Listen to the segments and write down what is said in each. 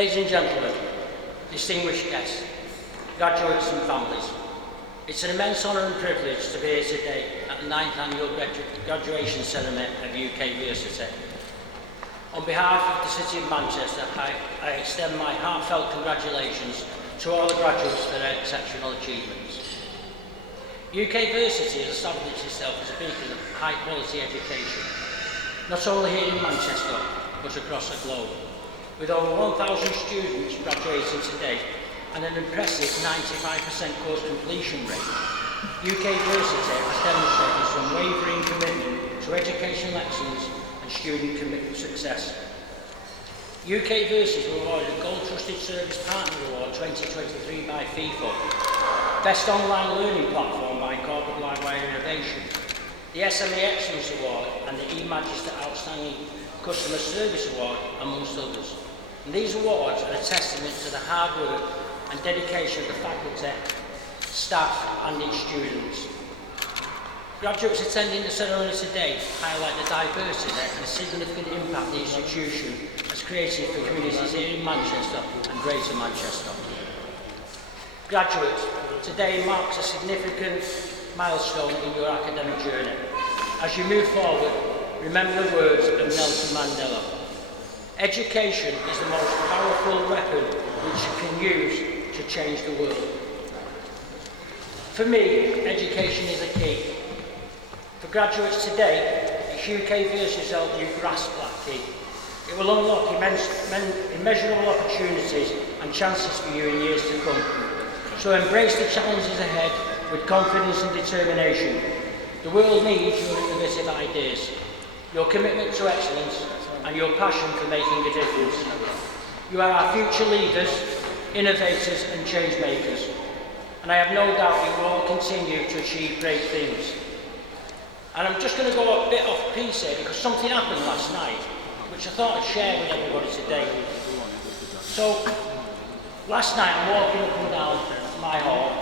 Ladies and gentlemen, distinguished guests, graduates and families, it's an immense honour and privilege to be here today at the 9th annual graduation ceremony of UK VERSITY. On behalf of the City of Manchester, I extend my heartfelt congratulations to all the graduates for their exceptional achievements. UK VERSITY has established itself as a beacon of high quality education, not only here in Manchester, but across the globe. With over 1,000 students graduating today and an impressive 95% course completion rate, UK VERSITY has demonstrated some unwavering commitment to educational excellence and student success. UK VERSITY were awarded a Gold Trusted Service Partner Award 2023 by FIFA, Best Online Learning Platform by Corporate Livewire Innovation, the SME Excellence Award and the eMagister Outstanding Customer Service Award, amongst others. And these awards are a testament to the hard work and dedication of the faculty, staff and its students. Graduates attending the ceremony today highlight the diversity and significant impact the institution has created for communities here in Manchester and Greater Manchester. Graduates, today marks a significant milestone in your academic journey. As you move forward, remember the words of Nelson Mandela. Education is the most powerful weapon which you can use to change the world. For me, education is a key. For graduates today, it's UK VERSITY to help you grasp that key. It will unlock immeasurable opportunities and chances for you in years to come. So embrace the challenges ahead with confidence and determination. The world needs your innovative ideas, your commitment to excellence, and your passion for making a difference. You are our future leaders, innovators and change makers. And I have no doubt you will all continue to achieve great things. And I'm just going to go a bit off piece here because something happened last night, which I thought I'd share with everybody today. So, last night I'm walking up and down my hall,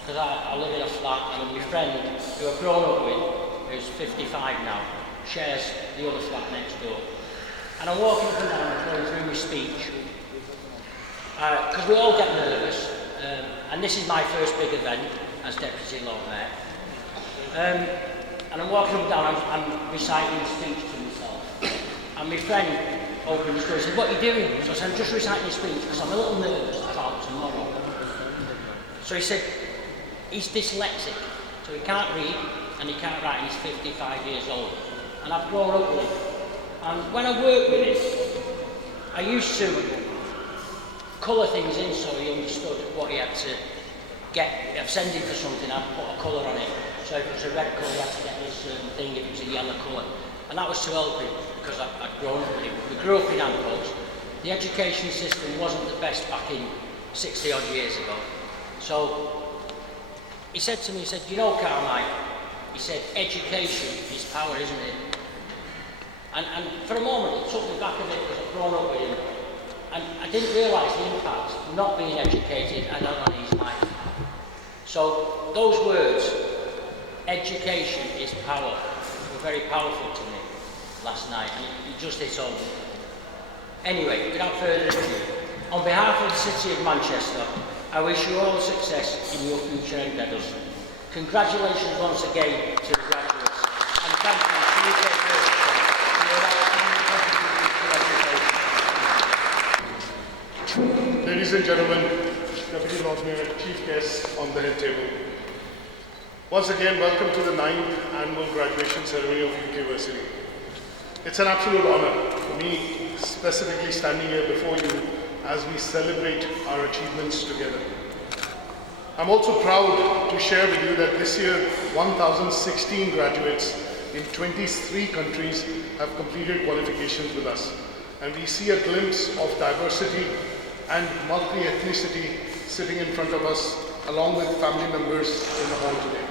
because I live in a flat, and my friend, who I've grown up with, who's 55 now, shares the other flat next door. And I'm walking up and down and going through my speech, because we all get nervous, and this is my first big event as Deputy Lord Mayor. And I'm walking up and down, I'm reciting a speech to myself. And my friend opened his door and said, "What are you doing?" So I said, "I'm just reciting a speech because I'm a little nervous about tomorrow." So he said, "He's dyslexic, so he can't read and he can't write, and he's 55 years old. And I've grown up with him. And when I worked with him, I used to colour things in so he understood what he had to get. If I send him for something, I'd put a colour on it. So if it was a red colour, he had to get this certain thing, if it was a yellow colour. And that was to help him, because I'd grown up with him. We grew up in Ancoats. The education system wasn't the best back in 60 odd years ago. So he said to me, he said, "You know, Carmine," he said, "education is power, isn't it?" And for a moment, it took me back a bit because I've grown up with him. And I didn't realise the impact not being educated had on his life. So those words, education is power, were very powerful to me last night, and it just hit home. Anyway, without further ado, on behalf of the City of Manchester, I wish you all success in your future endeavours. Congratulations once again to the graduates, and thank you to UK VERSITY for your outstanding contribution to education. Ladies and gentlemen, Deputy Lord Mayor, Chief Guests on the head table. Once again, welcome to the 9th annual graduation ceremony of UK VERSITY. It's an absolute honour for me, specifically standing here before you as we celebrate our achievements together. I'm also proud to share with you that this year 1,016 graduates in 23 countries have completed qualifications with us, and we see a glimpse of diversity and multi-ethnicity sitting in front of us along with family members in the hall today.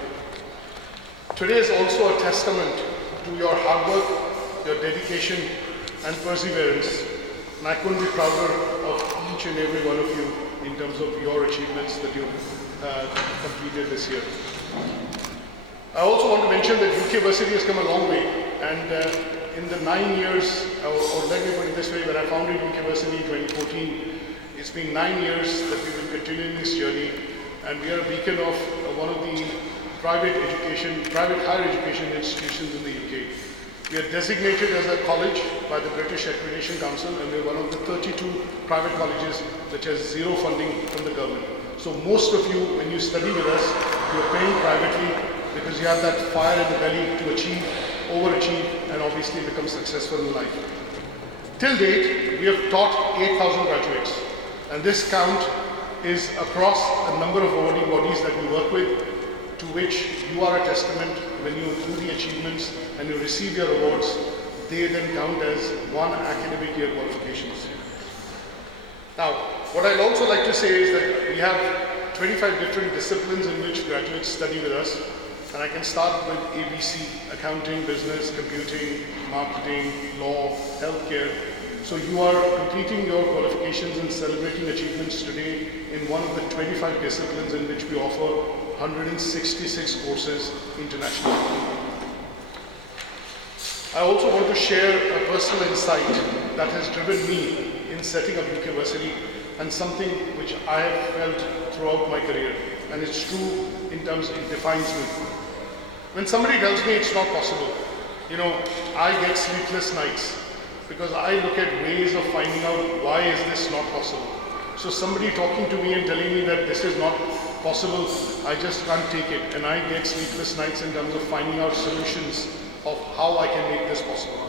Today is also a testament to your hard work, your dedication and perseverance, and I couldn't be prouder of each and every one of you in terms of your achievements that you've completed this year. I also want to mention that UK VERSITY has come a long way, and in the 9 years, or let me put it this way, when I founded University in 2014, it's been 9 years that we've been continuing this journey, and we are a beacon of one of the private higher education institutions in the UK. We are designated as a college by the British Accreditation Council, and we're one of the 32 private colleges which has zero funding from the government. So most of you, when you study with us, you're paying privately because you have that fire in the belly to achieve, overachieve, and obviously become successful in life. Till date, we have taught 8,000 graduates, and this count is across a number of awarding bodies that we work with, to which you are a testament. When you do the achievements and you receive your awards, they then count as one academic year qualifications. Now, what I'd also like to say is that we have 25 different disciplines in which graduates study with us, and I can start with ABC, accounting, business, computing, marketing, law, healthcare. So you are completing your qualifications and celebrating achievements today in one of the 25 disciplines in which we offer 166 courses internationally. I also want to share a personal insight that has driven me in setting up University, and something which I have felt throughout my career, and it's true in terms it defines me. When somebody tells me it's not possible, I get sleepless nights because I look at ways of finding out why is this not possible. So somebody talking to me and telling me that this is not possible, I just can't take it, and I get sleepless nights in terms of finding out solutions of how I can make this possible.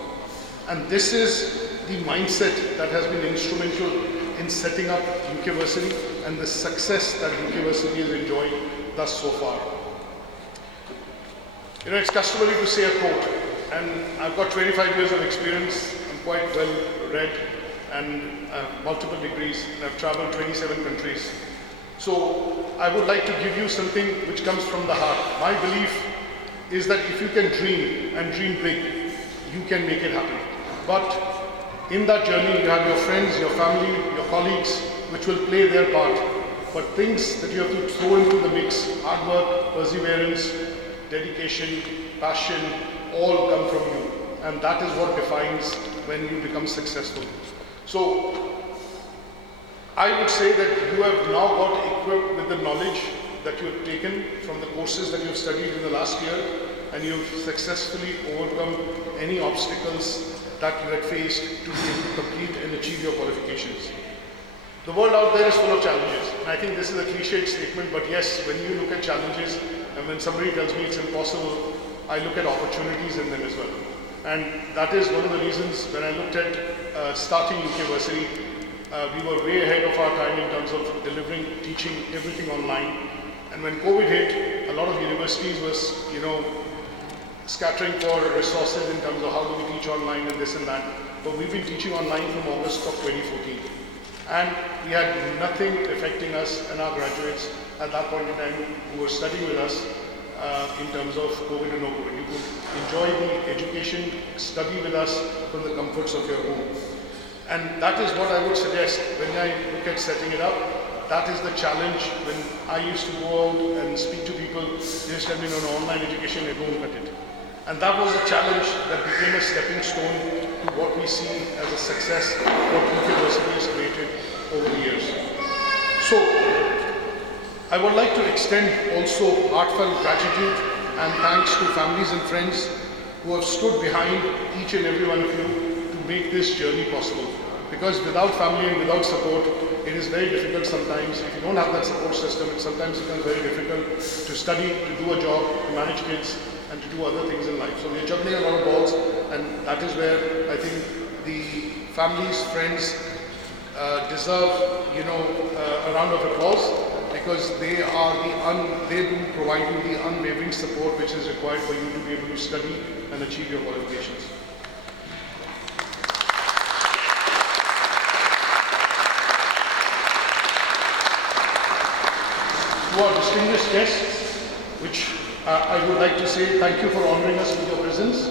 And this is the mindset that has been instrumental in setting up University and the success that University has enjoyed thus so far. It's customary to say a quote, and I've got 25 years of experience. I'm quite well read and multiple degrees, and I've traveled 27 countries. So I would like to give you something which comes from the heart. My belief is that if you can dream and dream big, you can make it happen. But in that journey, you have your friends, your family, your colleagues, which will play their part. But things that you have to throw into the mix, hard work, perseverance, dedication, passion, all come from you. And that is what defines when you become successful. So I would say that you have now got equipped with the knowledge that you have taken from the courses that you have studied in the last year, and you have successfully overcome any obstacles that you had faced to be able to complete and achieve your qualifications. The world out there is full of challenges, and I think this is a cliched statement, but yes, when you look at challenges and when somebody tells me it's impossible, I look at opportunities in them as well. And that is one of the reasons when I looked at starting University, we were way ahead of our time in terms of delivering, teaching everything online. And when COVID hit, a lot of universities was, scattering for resources in terms of how do we teach online and this and that. But we've been teaching online from August of 2014. And we had nothing affecting us and our graduates at that point in time who were studying with us in terms of COVID or no COVID. You could enjoy the education, study with us from the comforts of your home. And that is what I would suggest when I look at setting it up. That is the challenge. When I used to go out and speak to people, they used to tell me, no, online education, they don't cut it. And that was a challenge that became a stepping stone to what we see as a success what University has created over the years. So, I would like to extend also heartfelt gratitude and thanks to families and friends who have stood behind each and every one of you to make this journey possible. Because without family and without support, it is very difficult sometimes. If you don't have that support system, it sometimes becomes very difficult to study, to do a job, to manage kids, and to do other things in life. So we're juggling a lot of balls, and that is where I think the families, friends deserve, a round of applause, because they do provide you the unwavering support which is required for you to be able to study and achieve your qualifications. To our distinguished guests, which I would like to say thank you for honoring us with your presence.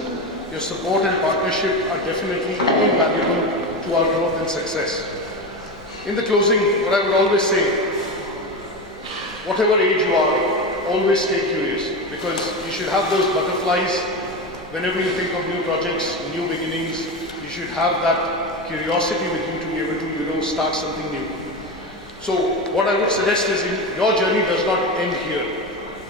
Your support and partnership are definitely invaluable to our growth and success. In the closing, what I would always say, whatever age you are, always stay curious, because you should have those butterflies whenever you think of new projects, new beginnings. have that curiosity with you to be able to, start something new. So what I would suggest is your journey does not end here.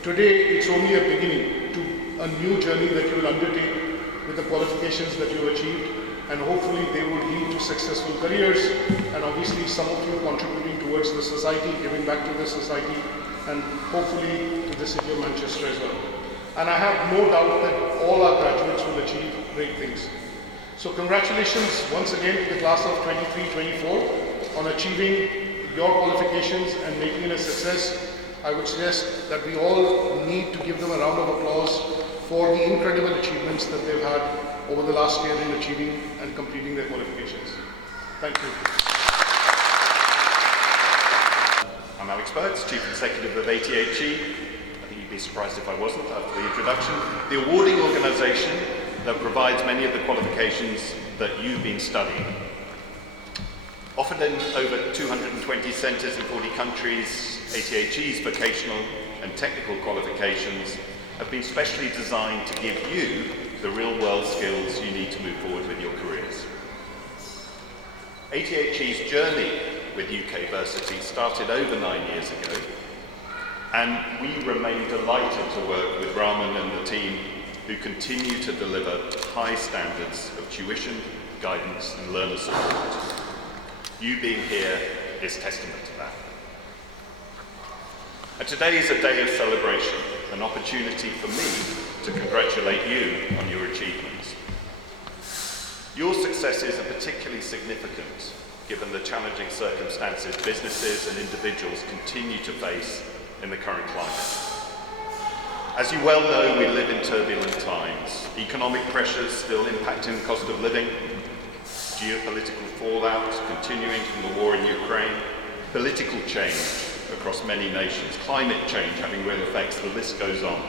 Today, it's only a beginning to a new journey that you will undertake with the qualifications that you achieved, and hopefully they would lead to successful careers, and obviously some of you contributing towards the society, giving back to the society, and hopefully to the city of Manchester as well. And I have no doubt that all our graduates will achieve great things. So congratulations once again to the class of 23-24 on achieving your qualifications and making it a success. I would suggest that we all need to give them a round of applause for the incredible achievements that they've had over the last year in achieving and completing their qualifications. Thank you. I'm Alex Burks, Chief Executive of ATHE. I think you'd be surprised if I wasn't after the introduction. The awarding organisation that provides many of the qualifications that you've been studying. Offered in over 220 centres in 40 countries, ATHE's vocational and technical qualifications have been specially designed to give you the real-world skills you need to move forward with your careers. ATHE's journey with UK VERSITY started over 9 years ago, and we remain delighted to work with Raman and the team who continue to deliver high standards of tuition, guidance and learner support. You being here is testament to that. And today is a day of celebration, an opportunity for me to congratulate you on your achievements. Your successes are particularly significant given the challenging circumstances businesses and individuals continue to face in the current climate. As you well know, we live in turbulent times. Economic pressures still impacting the cost of living, geopolitical fallout continuing from the war in Ukraine, political change across many nations, climate change having real effects, the list goes on.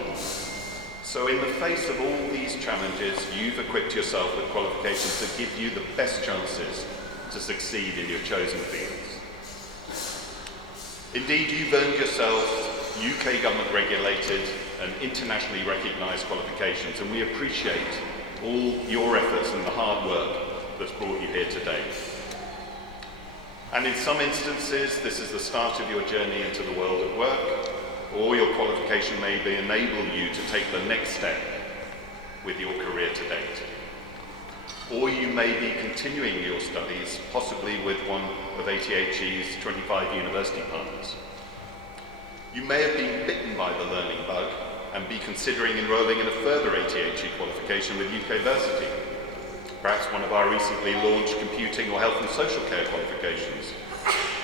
So in the face of all these challenges, you've equipped yourself with qualifications that give you the best chances to succeed in your chosen fields. Indeed, you've earned yourself UK government regulated and internationally recognised qualifications, and we appreciate all your efforts and the hard work that's brought you here today. And in some instances, this is the start of your journey into the world of work, or your qualification may enable you to take the next step with your career to date. Or you may be continuing your studies, possibly with one of ATHE's 25 university partners. You may have been bitten by the learning bug and be considering enrolling in a further ATHE qualification with UK VERSITY. Perhaps one of our recently launched computing or health and social care qualifications,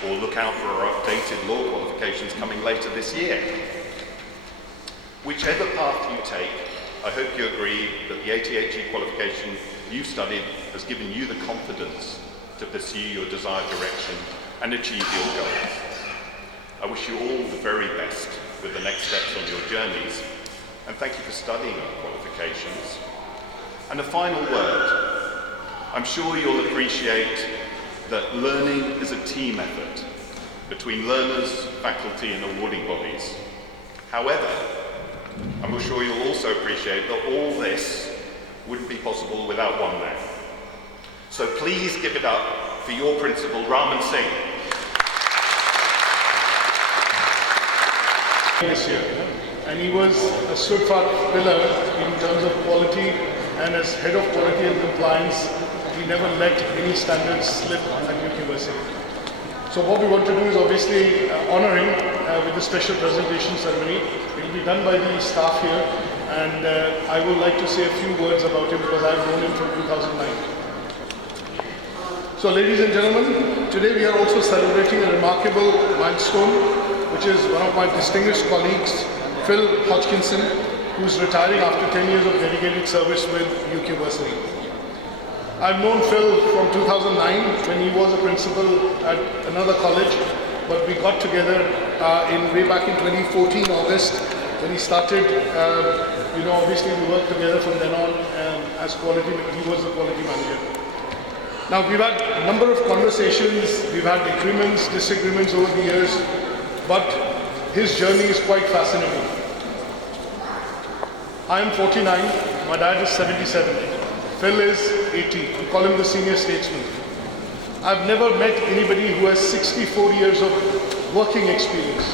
or look out for our updated law qualifications coming later this year. Whichever path you take, I hope you agree that the ATHE qualification you've studied has given you the confidence to pursue your desired direction and achieve your goals. I wish you all the very best with the next steps on your journeys, and thank you for studying our qualifications. And a final word. I'm sure you'll appreciate that learning is a team effort between learners, faculty and awarding bodies. However, I'm sure you'll also appreciate that all this wouldn't be possible without one man. So please give it up for your principal, Raman Singh. This year, and he was a steadfast pillar in terms of quality, and as head of quality and compliance, he never let any standards slip at UK VERSITY. So what we want to do is obviously honor him with a special presentation ceremony. It will be done by the staff here, and I would like to say a few words about him because I've known him from 2009. So ladies and gentlemen, today we are also celebrating a remarkable milestone, which is one of my distinguished colleagues, Phil Hodgkinson, who is retiring after 10 years of dedicated service with UK VERSITY. I've known Phil from 2009 when he was a principal at another college, but we got together way back in 2014 August when he started. Obviously we worked together from then on as quality. He was the quality manager. Now we've had a number of conversations, we've had agreements, disagreements over the years, but his journey is quite fascinating. I am 49, my dad is 77. Phil is 80. We call him the senior statesman. I've never met anybody who has 64 years of working experience.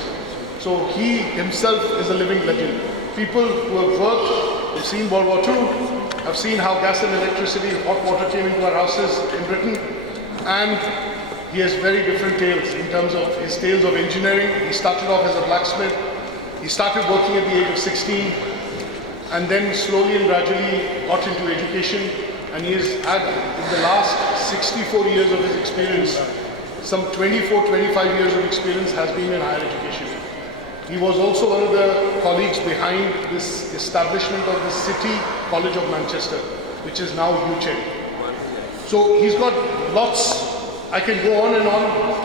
So he himself is a living legend. People who have worked, have seen World War II, have seen how gas and electricity, hot water came into our houses in Britain, and he has very different tales in terms of his tales of engineering. He started off as a blacksmith. He started working at the age of 16, and then slowly and gradually got into education. And he has had, in the last 64 years of his experience, some 24, 25 years of experience has been in higher education. He was also one of the colleagues behind this establishment of the City College of Manchester, which is now UCHED. So he's got lots, I can go on,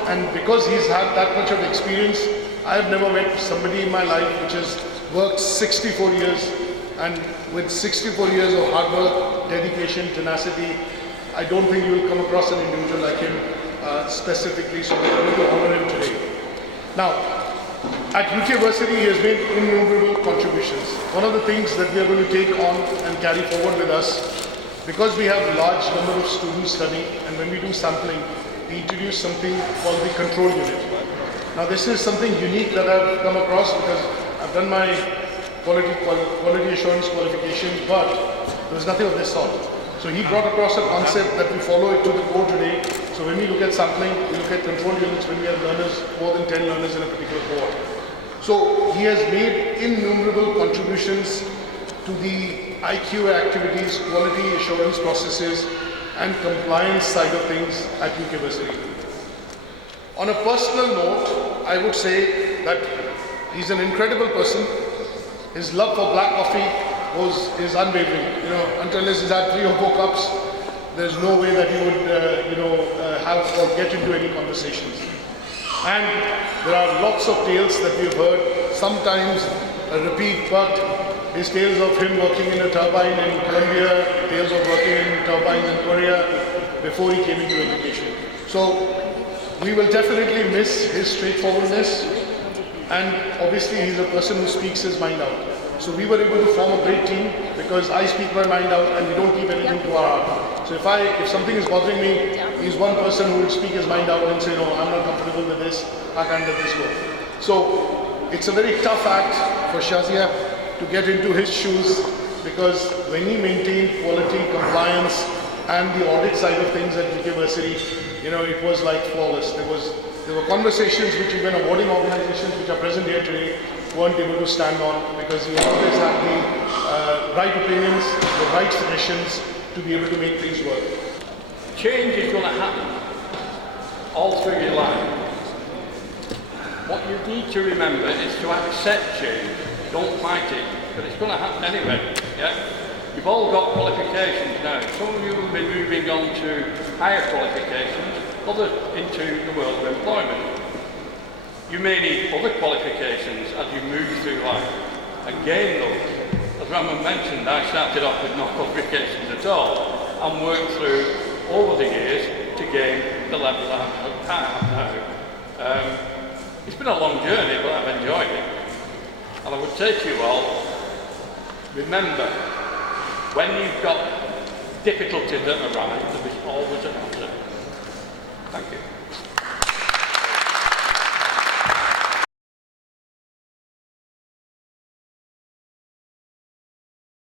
and because he's had that much of experience, I have never met somebody in my life which has worked 64 years, and with 64 years of hard work, dedication, tenacity, I don't think you will come across an individual like him specifically, so we're going to honor him today. Now, at UK VERSITY, he has made innumerable contributions. One of the things that we are going to take on and carry forward with us, because we have a large number of students studying, and when we do sampling, we introduce something called the control unit. Now, this is something unique that I've come across because I've done my quality assurance qualification, but there was nothing of this sort. So he brought across a concept that we follow it to the core today. So when we look at sampling, we look at control units when we have learners, more than 10 learners in a particular cohort. So he has made innumerable contributions to the IQ activities, quality assurance processes, and compliance side of things at UK VERSITY. On a personal note, I would say that he's an incredible person. His love for black coffee is unwavering. Until he's had 3 or 4 cups, there's no way that he would, have or get into any conversations. And there are lots of tales that we've heard, sometimes a repeat, but his tales of him working in a turbine in Colombia, tales of working in turbines in Korea before he came into education. So we will definitely miss his straightforwardness, and obviously he's a person who speaks his mind out. So we were able to form a great team because I speak my mind out and we don't keep anything to our heart. So if something is bothering me, he's one person who will speak his mind out and say, no, I'm not comfortable with this, I can't let this go. So it's a very tough act for Shazia to get into his shoes, because when he maintained quality, compliance, and the audit side of things at UK VERSITY, it was like flawless. There were conversations which even awarding organizations which are present here today weren't able to stand on, because he always had the right opinions, the right suggestions to be able to make things work. Change is going to happen all through your life. What you need to remember is to accept change. Don't fight it, because it's going to happen anyway. Yeah? You've all got qualifications now. Some of you will be moving on to higher qualifications, others into the world of employment. You may need other qualifications as you move through life and gain those. As Raman mentioned, I started off with no qualifications at all and worked through over the years to gain the level that I have now. It's been a long journey, but I've enjoyed it. And I would say to you all, remember, when you've got difficulties that arise, there is always an answer. Thank you.